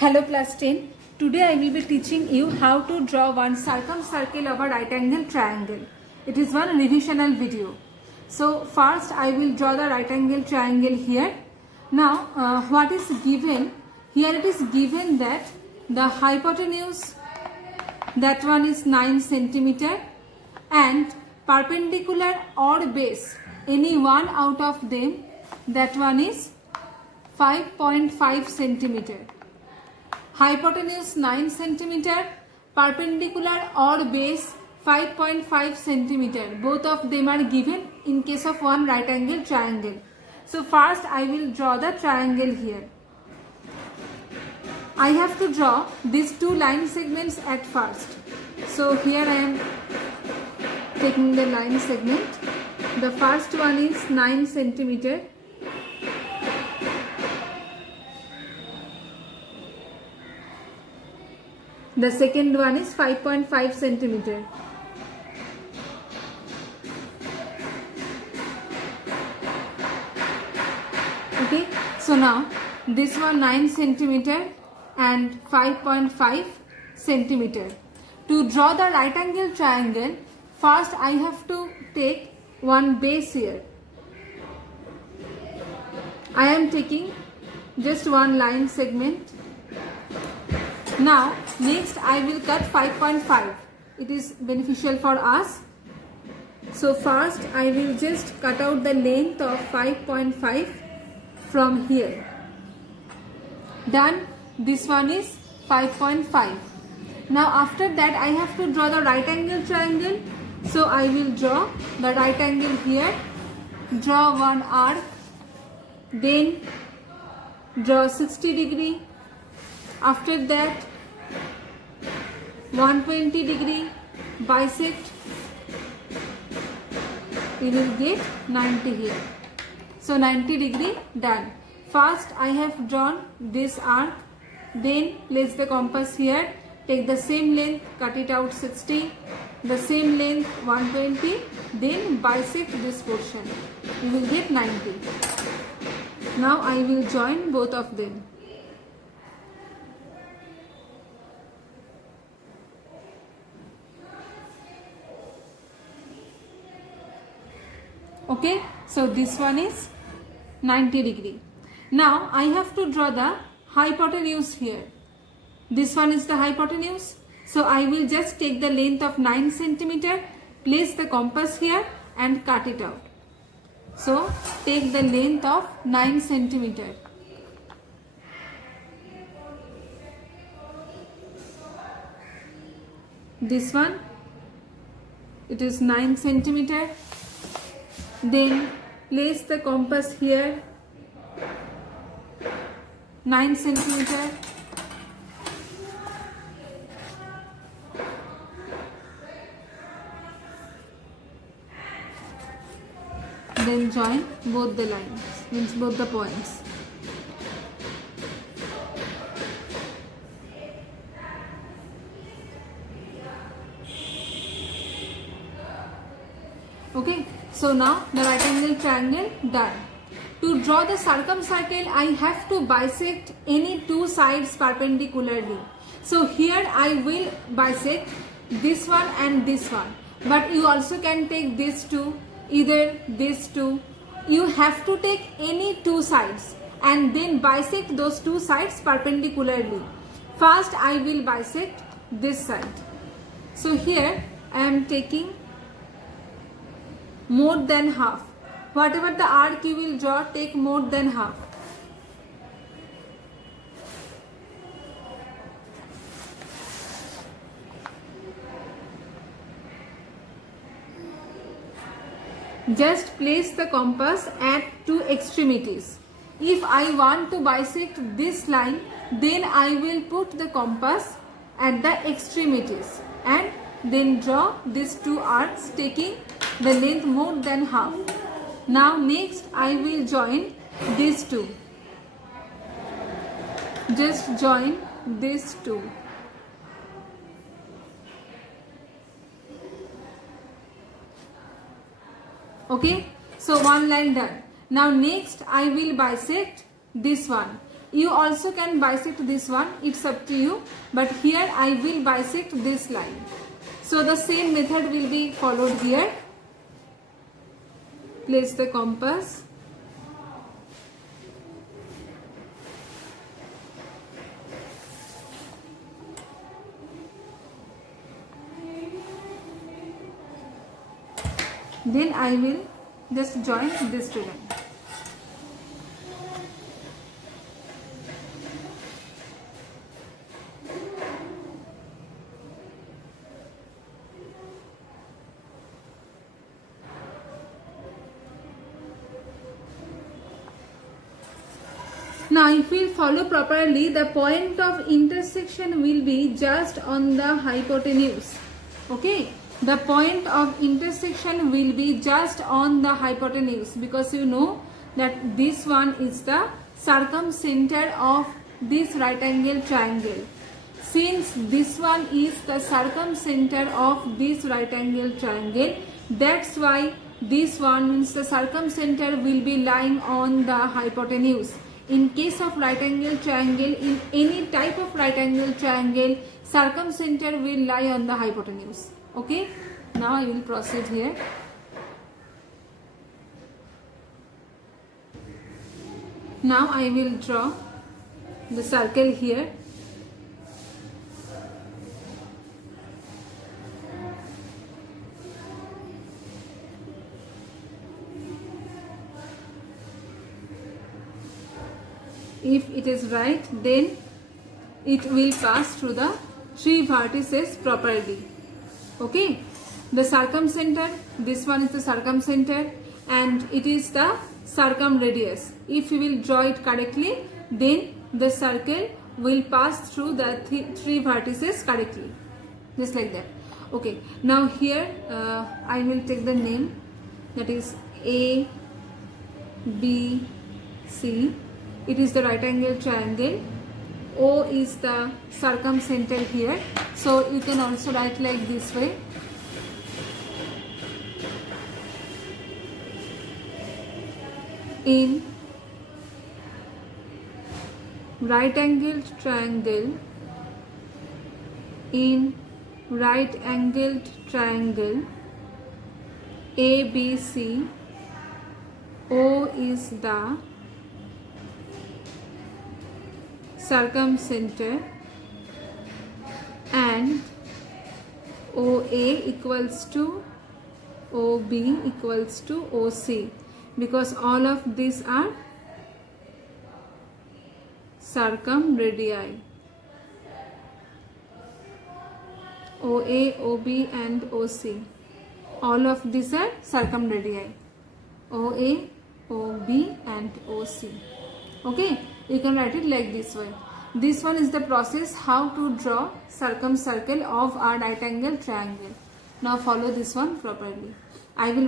Hello class 10. Today I will be teaching you how to draw one circumcircle of a right angle triangle. It is one revisional video. So first I will draw the right angle triangle here. Now what is given? Here it is given that the hypotenuse, that one is 9 centimeter, and perpendicular or base, any one out of them, that one is 5.5 centimeter. Hypotenuse 9 centimeter, perpendicular or base 5.5 centimeter. Both of them are given in case of one right angle triangle. So first I will draw the triangle here. I have to draw these two line segments at first. So here I am taking the line segment. The first one is 9 centimeter. The second one is 5.5 centimeter. Okay, so now this one 9 centimeter and 5.5 centimeter. To draw the right angle triangle, first I have to take one base here. I am taking just one line segment. Now next I will cut 5.5. It is beneficial for us. So first I will just cut out the length of 5.5 from here. Done. This one is 5.5. Now after that I have to draw the right angle triangle. So I will draw the right angle here. Draw one arc. Then draw 60 degree. After that 120 degree bisect. We will get 90 here. So 90 degree done. First I have drawn this arc. Then place the compass here. Take the same length, cut it out 60. The same length 120. Then bisect this portion. You will get 90. Now I will join both of them. Okay, so this one is 90 degree. Now I have to draw the hypotenuse here. This one is the hypotenuse. So I will just take the length of 9 centimeter, place the compass here and cut it out. So take the length of 9 centimeter. This one, it is 9 centimeter. Then place the compass here, 9 centimeter. Then join both the lines, means both the points. Okay, so now the right angle triangle done. To draw the circumcircle, I have to bisect any two sides perpendicularly. So here I will bisect this one and this one. But you also can take these two, either these two. You have to take any two sides and then bisect those two sides perpendicularly. First I will bisect this side. So here I am taking more than half. Whatever the arc you will draw, take more than half. Just place the compass at two extremities. If I want to bisect this line, then I will put the compass at the extremities and then draw these two arcs taking the length more than half. Now next I will join these two. Just join these two. Okay, so one line done. Now next I will bisect this one. You also can bisect this one, it's up to you, but here I will bisect this line. So the same method will be followed here. Place the compass. Then I will just join this two line. Now if we follow properly, the point of intersection will be just on the hypotenuse. Okay, the point of intersection will be just on the hypotenuse, because you know that this one is the circumcenter of this right angle triangle. Since this one is the circumcenter of this right angle triangle, that's why this one means the circumcenter will be lying on the hypotenuse. In case of right angle triangle, in any type of right angle triangle, circumcenter will lie on the hypotenuse. Okay, now I will proceed here. Now I will draw the circle here. If it is right, then it will pass through the three vertices properly. Okay, the circumcenter, this one is the circumcenter, and it is the circumradius. If you will draw it correctly, then the circle will pass through the three vertices correctly, just like that. Okay, now here I will take the name, that is A, B, C. It is the right angle triangle. O is the circumcenter here. So you can also write like this way. In right angled triangle, in right angled triangle ABC, O is the circumcenter and OA equals to OB equals to OC, because all of these are circumradii. OA, OB and OC, all of these are circumradii. OA, OB and OC. Okay, you can write it like this way. This one is the process how to draw circumcircle of our right angle triangle. Now follow this one properly. I will